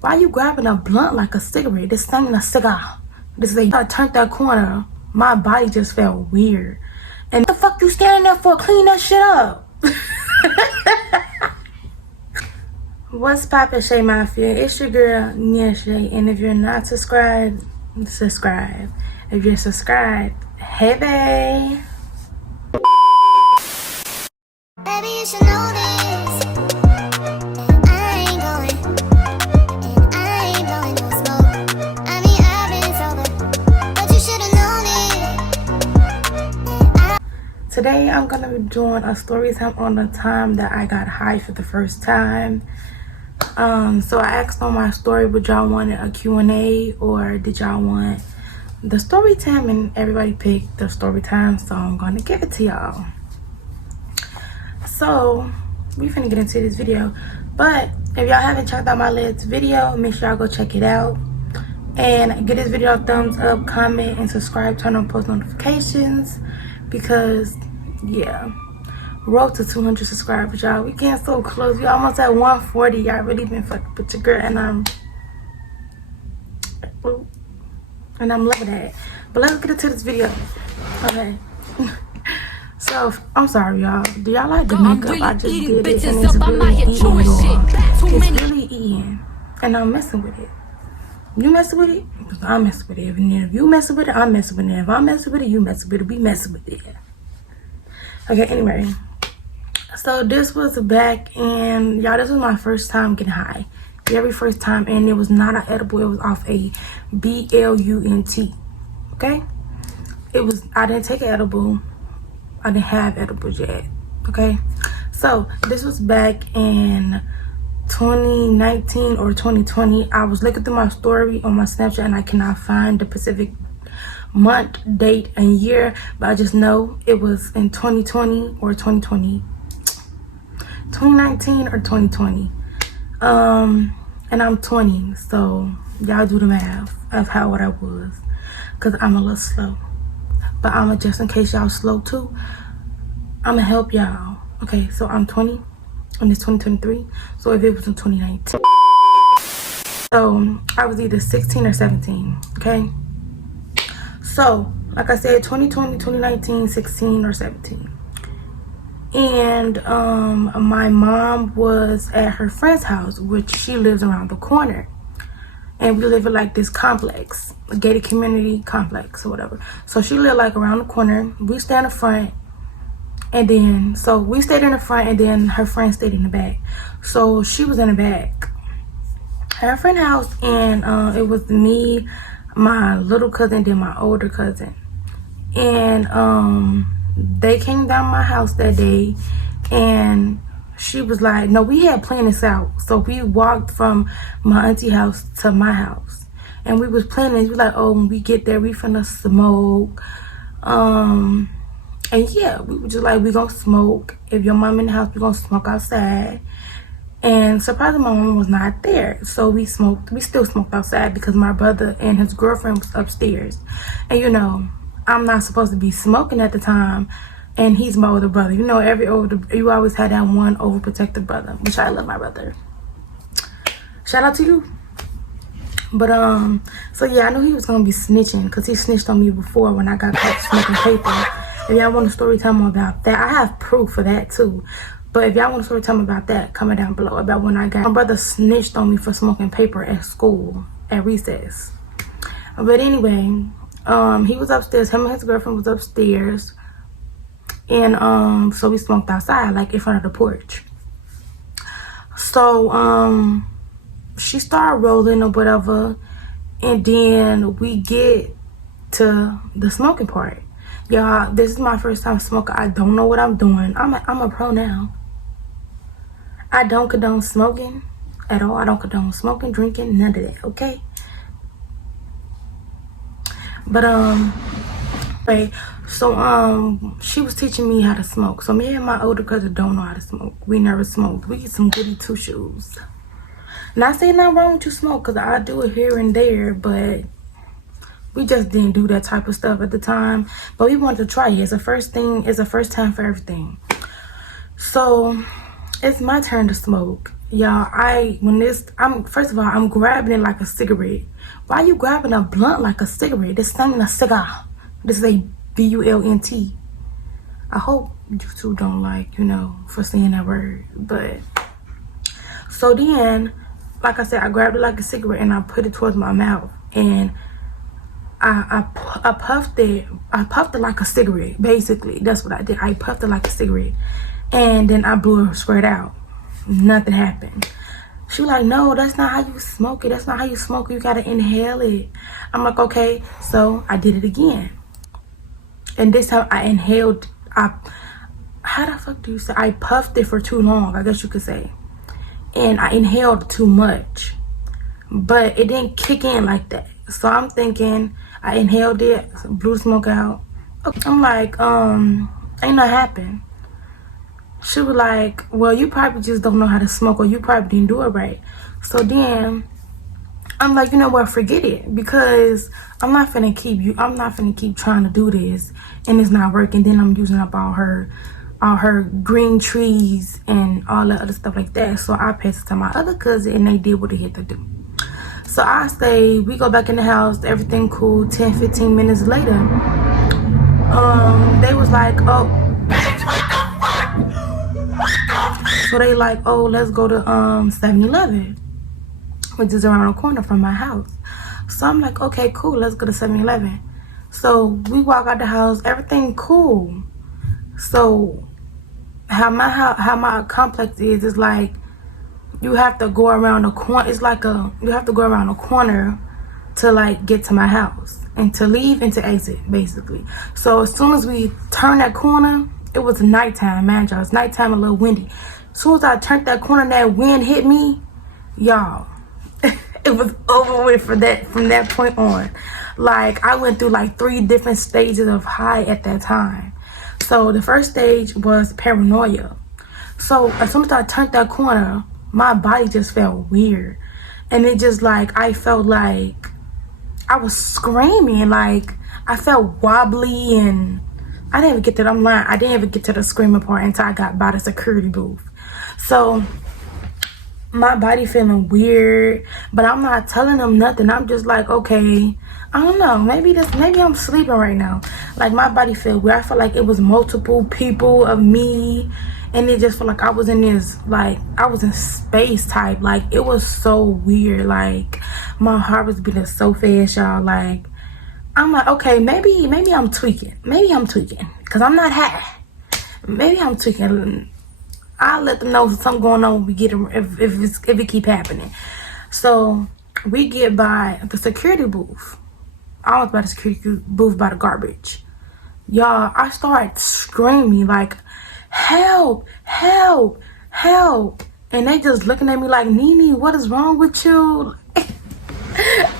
Why you grabbing a blunt like a cigarette? This ain't a cigar. This is I turned that corner. My body just felt weird. And what the fuck you standing there for? Clean that shit up. What's poppin', Shaymafia? It's your girl, Ne'ashay. And if you're not subscribed, subscribe. If you're subscribed, hey babe. Baby, you should know this. I ain't going, and I ain't blowing no smoke. I mean, I've been sober, but you should have known it. Today, I'm gonna be doing a story time on the time that I got high for the first time. So I asked on my story, would y'all want a Q&A or did y'all want the story time? And everybody picked the story time, so I'm gonna give it to y'all. So we finna get into this video, but if y'all haven't checked out my latest video, make sure y'all go check it out and give this video a thumbs up, comment, and subscribe, turn on post notifications, because yeah, road to 200 subscribers, y'all. We getting so close. We almost at 140. Y'all really been fucking with your girl, and I'm loving that. But let's get into this video. Okay. So I'm sorry, y'all. Do y'all like the makeup I just did? It, and it's really eating, y'all. It's really eating, and I'm messing with it. You messing with it? I'm messing with it. And if you messing with it, I'm messing with it. If I'm messing with it, you messing with it. We messing with it. Okay. Anyway. So this was back in, y'all, this was my first time getting high. Very first time, and it was not an edible. It was off a BLUNT. Okay? It was, I didn't take an edible. I didn't have edibles yet. Okay? So this was back in 2019 or 2020. I was looking through my story on my Snapchat and I cannot find the specific month, date, and year, but I just know it was in 2020 or 2020. 2019 or 2020. And I'm 20, so y'all do the math of how old I was, because I'm a little slow. But I'ma, just in case y'all slow too, I'ma help y'all. Okay, so I'm 20 and it's 2023, so if it was in 2019, so I was either 16 or 17. Okay, so like I said, 2020, 2019, 16 or 17. And my mom was at her friend's house, which she lives around the corner, and we live in like this complex, a gated community complex or whatever. So she lived like around the corner. We stay in the front, and then so we stayed in the front, and then her friend stayed in the back. So she was in the back, her friend's house, and it was me, my little cousin, then my older cousin, and they came down my house that day, and she was like, no, we had planned this out. So we walked from my auntie house to my house, and we was planning. We was like, oh, when we get there, we finna smoke. And yeah, we were just like, we gonna smoke. If your mom in the house, we gonna smoke outside. And surprisingly, my mom was not there, so we smoked. We still smoked outside because my brother and his girlfriend was upstairs, and you know, I'm not supposed to be smoking at the time, and he's my older brother. You know, you always had that one overprotective brother, which I love my brother. Shout out to you. But so yeah, I knew he was gonna be snitching because he snitched on me before when I got caught smoking paper. If y'all want a story time about that, I have proof for that too. But if y'all want a story time about that, comment down below about when my brother snitched on me for smoking paper at school at recess. But anyway, he was upstairs. Him and his girlfriend was upstairs, and so we smoked outside, like in front of the porch. So she started rolling or whatever, and then we get to the smoking part. Y'all, this is my first time smoking. I don't know what I'm doing. I'm a pro now. I don't condone smoking at all. I don't condone smoking, drinking, none of that. Okay. But right, so she was teaching me how to smoke. So me and my older cousin don't know how to smoke. We never smoked. We get some goody two shoes. Not saying nothing wrong with you smoke, because I do it here and there, but we just didn't do that type of stuff at the time. But we wanted to try it. It's a first thing. It's a first time for everything. So it's my turn to smoke, y'all, I'm first of all, I'm grabbing it like a cigarette. Why you grabbing a blunt like a cigarette? This ain't a cigar. This is a BULNT. I hope you two don't like, for saying that word. But so then, like I said, I grabbed it like a cigarette and I put it towards my mouth, and I puffed it. I puffed it like a cigarette. Basically, that's what I did. I puffed it like a cigarette, and then I blew it straight out. Nothing happened. She was like, no, that's not how you smoke it. That's not how you smoke it. You gotta inhale it. I'm like, okay. So I did it again, and this time I inhaled. How the fuck do you say? I puffed it for too long, I guess you could say, and I inhaled too much, but it didn't kick in like that. So I'm thinking I inhaled it, blew the smoke out. I'm like, ain't nothing happened. She was like, well, you probably just don't know how to smoke, or you probably didn't do it right. So then I'm like, you know what, forget it, because I'm not finna keep trying to do this and it's not working. Then I'm using up all her green trees and all that other stuff like that. So I passed it to my other cousin and they did what they had to do. So I stayed, we go back in the house, everything cool. 10-15 minutes later, they was like, oh, so they like, oh, let's go to 7-Eleven, which is around the corner from my house. So I'm like, okay, cool, let's go to 7-Eleven. So we walk out the house, everything cool. So how my complex is like, you have to go around the corner. It's like you have to go around the corner to like get to my house and to leave and to exit, basically. So as soon as we turned that corner, it was nighttime, man, y'all. It's nighttime, a little windy. As soon as I turned that corner, that wind hit me, y'all. It was over with from that point on. Like, I went through like 3 different stages of high at that time. So the first stage was paranoia. So as soon as I turned that corner, my body just felt weird. And it just like, I felt like I was screaming. Like, I felt wobbly, and I didn't even get to, I'm lying, I didn't even get to the screaming part until I got by the security booth. So my body feeling weird, but I'm not telling them nothing. I'm just like, okay, I don't know, maybe I'm sleeping right now. Like, my body felt weird. I felt like it was multiple people of me, and it just felt like I was in this, like, I was in space type. Like, it was so weird. Like, my heart was beating so fast, y'all. Like, I'm like, okay, maybe I'm tweaking. Maybe I'm tweaking, because I'm not high. Maybe I'm tweaking. I'll let them know if something going on when we get if it keep happening. So we get by the security booth. I was by the security booth by the garbage. Y'all, I started screaming like, help, help, help. And they just looking at me like, Nene, what is wrong with you?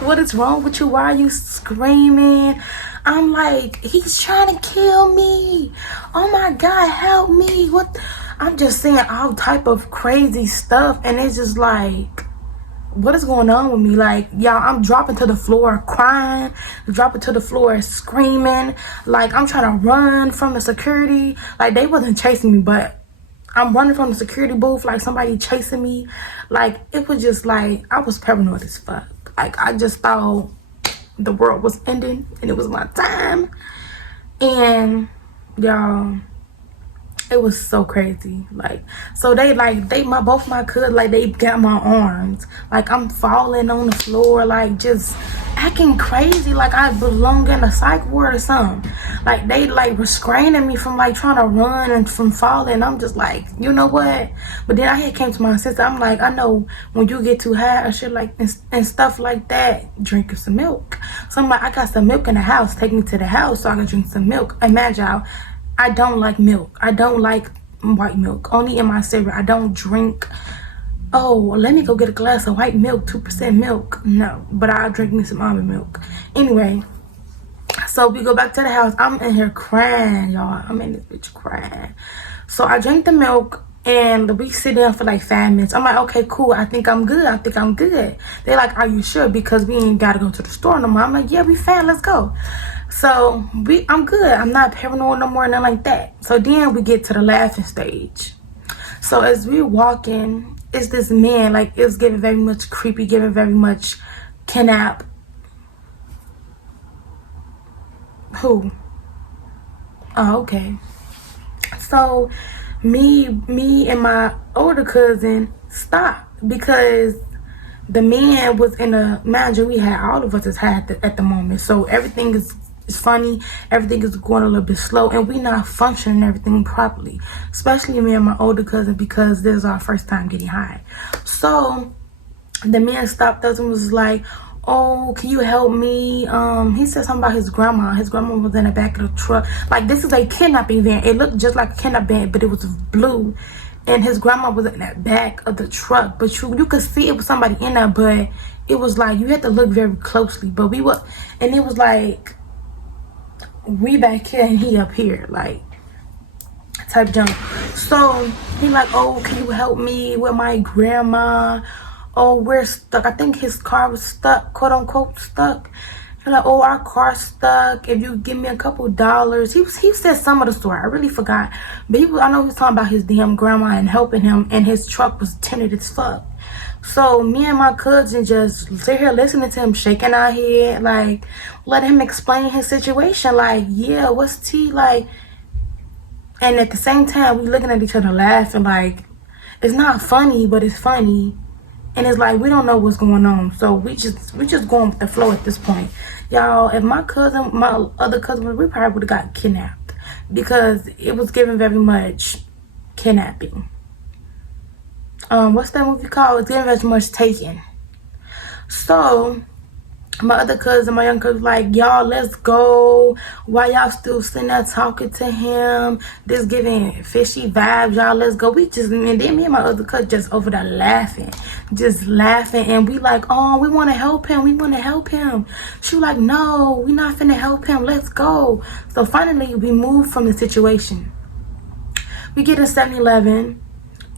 What is wrong with you? Why are you screaming? I'm like, he's trying to kill me. Oh my God, help me. What? I'm just saying all type of crazy stuff. And it's just like, what is going on with me? Like, y'all, I'm dropping to the floor crying, dropping to the floor screaming. Like, I'm trying to run from the security. Like, they wasn't chasing me, but I'm running from the security booth like somebody chasing me. Like, it was just like, I was paranoid as fuck. Like, I just thought the world was ending and it was my time. And y'all, it was so crazy. Like, so both my cousins, like, they got my arms. Like, I'm falling on the floor, like, just acting crazy, like I belong in a psych ward or something. Like, they like restraining me from like trying to run and from falling. I'm just like, you know what? But then I had came to my sister. I'm like, I know when you get too high and shit like and stuff like that, drink some milk. So I'm like, I got some milk in the house. Take me to the house so I can drink some milk. Imagine, y'all, I don't like milk. I don't like white milk. Only in my cereal. I don't drink. Oh, let me go get a glass of white milk, 2% milk. No, but I'll drink me some almond milk. Anyway, so we go back to the house. I'm in here crying, y'all. I'm in this bitch crying. So I drink the milk and we sit down for like 5 minutes. I'm like, okay, cool. I think I'm good. They're like, are you sure? Because we ain't got to go to the store no more. I'm like, yeah, we fine. Let's go. So I'm good. I'm not paranoid no more, nothing like that. So then we get to the laughing stage. So as we're walking it's this man, like, it was giving very much creepy, giving very much kidnap. Who? Oh, okay. So me and my older cousin stopped because the man was in a manager we had, all of us has had at the moment. So everything is funny, everything is going a little bit slow, and we not functioning everything properly, especially me and my older cousin, because this is our first time getting high. So the man stopped us and was like, oh, can you help me? He said something about his grandma. His grandma was in the back of the truck. Like, this is a kidnapping van. It looked just like a kidnapping van, but it was blue. And his grandma was in the back of the truck. But you could see it was somebody in there, but it was like, you had to look very closely. But we were, and it was like, we back here and he up here, like, type jump. So he like, oh, can you help me with my grandma? Oh, we're stuck. I think his car was stuck, quote unquote stuck. He's like, oh, our car's stuck. If you give me a couple dollars. He said some of the story. I really forgot. But I know he was talking about his damn grandma and helping him, and his truck was tinted as fuck. So me and my cousin just sit here listening to him, shaking our head, like, let him explain his situation. Like, yeah, what's tea? Like, and at the same time, we looking at each other laughing, like, it's not funny, but it's funny. And it's like, we don't know what's going on. So we just going with the flow at this point. Y'all, if my other cousin, we probably would have got kidnapped. Because it was given very much kidnapping. What's that movie called? It's given very much taken. So my other cousin, my young cousin, was like, y'all, let's go. Why y'all still sitting there talking to him? This giving fishy vibes, y'all, let's go. And then me and my other cousin just over there laughing. Just laughing. And we like, oh, we want to help him. We want to help him. She was like, no, we not finna help him. Let's go. So finally, we moved from the situation. We get in 7-Eleven.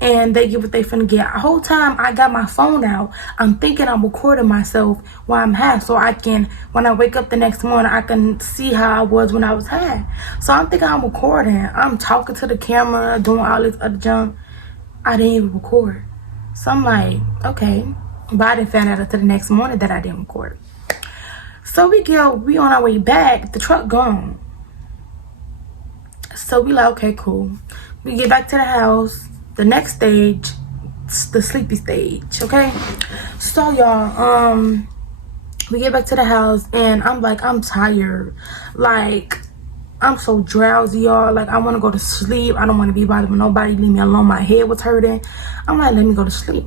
And they get what they finna get. The whole time I got my phone out, I'm thinking I'm recording myself while I'm high, so I can, when I wake up the next morning, I can see how I was when I was high. So I'm thinking I'm recording. I'm talking to the camera, doing all this other junk. I didn't even record. So I'm like, okay. But I didn't find out until the next morning that I didn't record. So we on our way back. The truck gone. So we like, okay, cool. We get back to the house. The next stage, the sleepy stage, okay? So y'all, we get back to the house and I'm like, I'm tired. Like, I'm so drowsy, y'all. Like, I want to go to sleep. I don't want to be bothered with nobody. Leave me alone. My head was hurting. I'm like, let me go to sleep.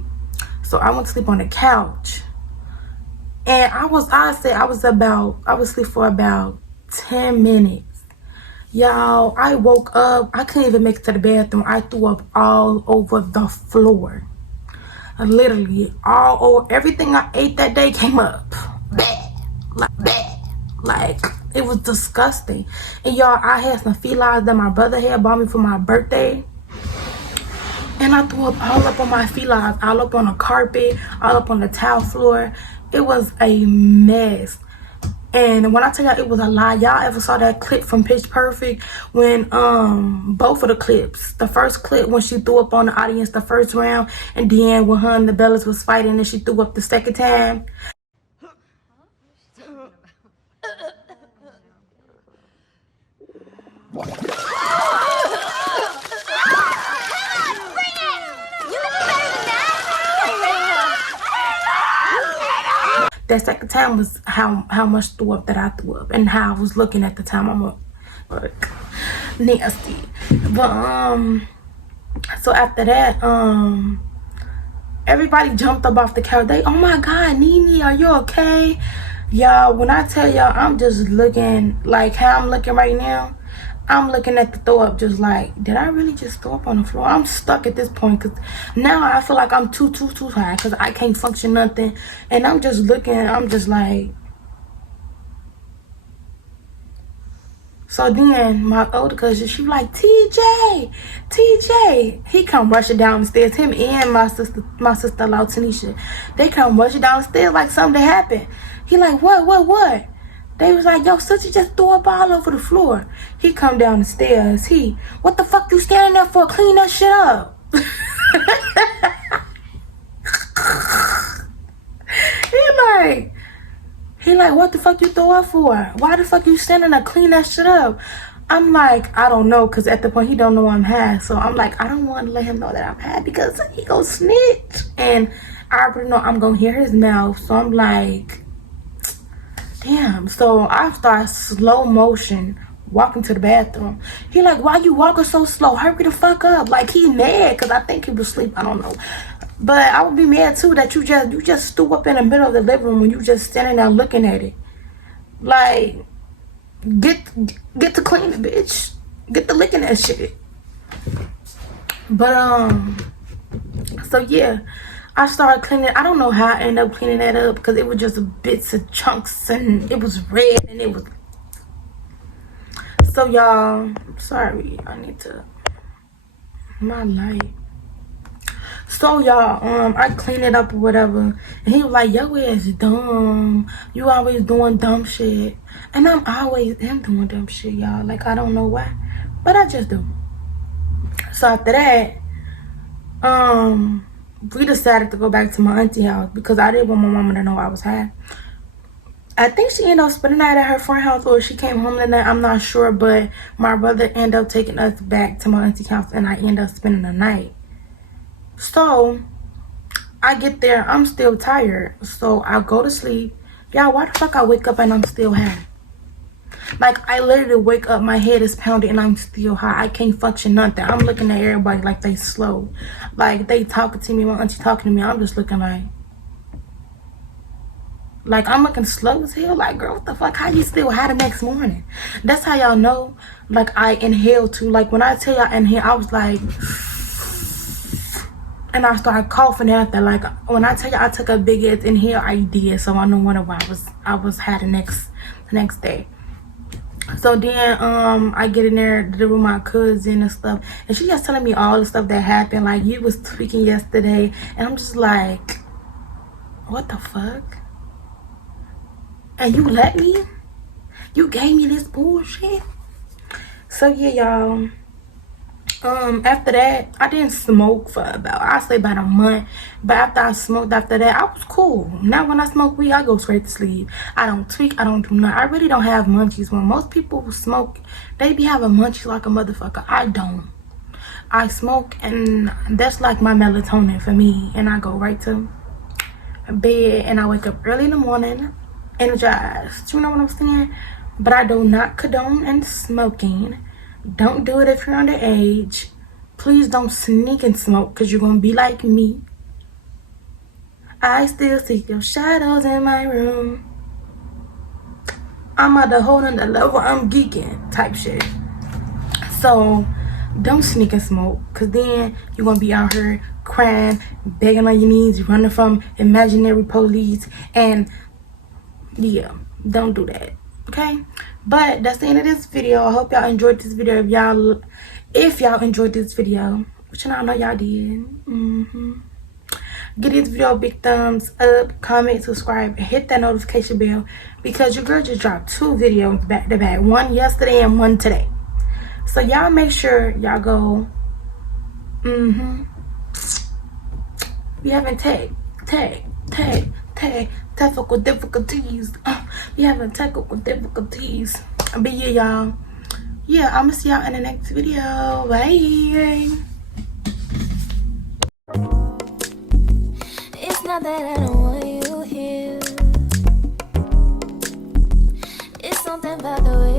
So I went to sleep on the couch. And I was asleep for about 10 minutes. Y'all, I woke up. I couldn't even make it to the bathroom. I threw up all over the floor. Literally, all over. Everything I ate that day came up. Bad. Like, it was disgusting. And y'all, I had some felines that my brother had bought me for my birthday. And I threw up all up on my felines. All up on the carpet. All up on the tile floor. It was a mess. And when I tell y'all it was a lie, y'all ever saw that clip from Pitch Perfect when both of the clips, the first clip when she threw up on the audience the first round, and then when her and the Bellas was fighting and she threw up the second time? That second time was how much threw up that I threw up, and how I was looking at the time. I'm like, nasty. But so after that, everybody jumped up off the couch. They, oh my God, Nene, are you okay? Y'all, when I tell y'all, I'm just looking like how I'm looking right now. I'm looking at the throw up just like, did I really just throw up on the floor? I'm stuck at this point because now I feel like I'm too high because I can't function nothing. And I'm just looking, I'm just like. So then my older cousin, she was like, TJ. He come rushing down the stairs. Him and my sister-in-law, Tanisha. They come rushing down the stairs like something happened. He like, what? They was like, yo, sister just threw up all over the floor. He come down the stairs. What the fuck you standing there for? Clean that shit up. he like, what the fuck you throw up for? Why the fuck you standing there clean that shit up? I'm like, I don't know, because at the point he don't know I'm high. So I'm like, I don't want to let him know that I'm high because he gonna snitch. And I already know I'm gonna hear his mouth. So I'm like, damn. So I start slow motion walking to the bathroom. He like, why you walking so slow? Hurry the fuck up. Like, he mad because I think he was asleep. I don't know. But I would be mad too that you just stood up in the middle of the living room when you just standing there looking at it. Like, get to clean it, bitch. Get to licking that shit. But so yeah, I started cleaning. I don't know how I ended up cleaning that up because it was just bits of chunks and it was red and it was. So y'all, sorry, I need to my light. So y'all, I cleaned it up or whatever, and he was like, "Yo, ass dumb. You always doing dumb shit." And I'm always doing dumb shit, y'all. Like, I don't know why, but I just do. So after that, we decided to go back to my auntie house because I didn't want my mama to know I was high. I think she ended up spending the night at her friend's house, or she came home that night. I'm not sure, but my brother ended up taking us back to my auntie house, and I ended up spending the night. So I get there, I'm still tired, so I go to sleep. Y'all, why the fuck I wake up and I'm still high? Like, I literally wake up, my head is pounding and I'm still high. I can't function nothing. I'm looking at everybody like they slow, like they talking to me, my auntie talking to me. I'm just looking like I'm looking slow as hell. Like, girl, what the fuck? How you still high the next morning? That's how y'all know. Like, I inhale too. Like, when I tell y'all inhale, I was like, and I started coughing after. Like, when I tell you I took a big ass inhale, I did. So I no wonder why I was high the next day. So then I get in there to with my cousin and stuff, and she just telling me all the stuff that happened. Like, you was tweaking yesterday, and I'm just like, what the fuck? And you let me? You gave me this bullshit? So yeah, y'all. After that, I didn't smoke for about a month. But after I smoked after that, I was cool. Now when I smoke weed, I go straight to sleep. I don't tweak, I don't do nothing. I really don't have munchies. When most people who smoke, they be having munchies like a motherfucker. I don't. I smoke, and that's like my melatonin for me. And I go right to bed, and I wake up early in the morning, energized. You know what I'm saying? But I do not condone and smoking. Don't do it if you're underage. Please don't sneak and smoke, because you're going to be like me. I still see your shadows in my room. I'm at a whole nother level. I'm geeking type shit. So don't sneak and smoke, because then you're going to be out here crying, begging on your knees, running from imaginary police. And yeah, don't do that. Okay? But that's the end of this video. I hope y'all enjoyed this video. If y'all enjoyed this video, which I know y'all did, give this video a big thumbs up, comment, subscribe, and hit that notification bell, because your girl just dropped 2 videos back to back, one yesterday and one today. So y'all make sure y'all go we having technical difficulties. We having technical difficulties. But yeah, y'all. Yeah, I'm gonna see y'all in the next video. Bye. It's not that I don't want you here. It's something about the way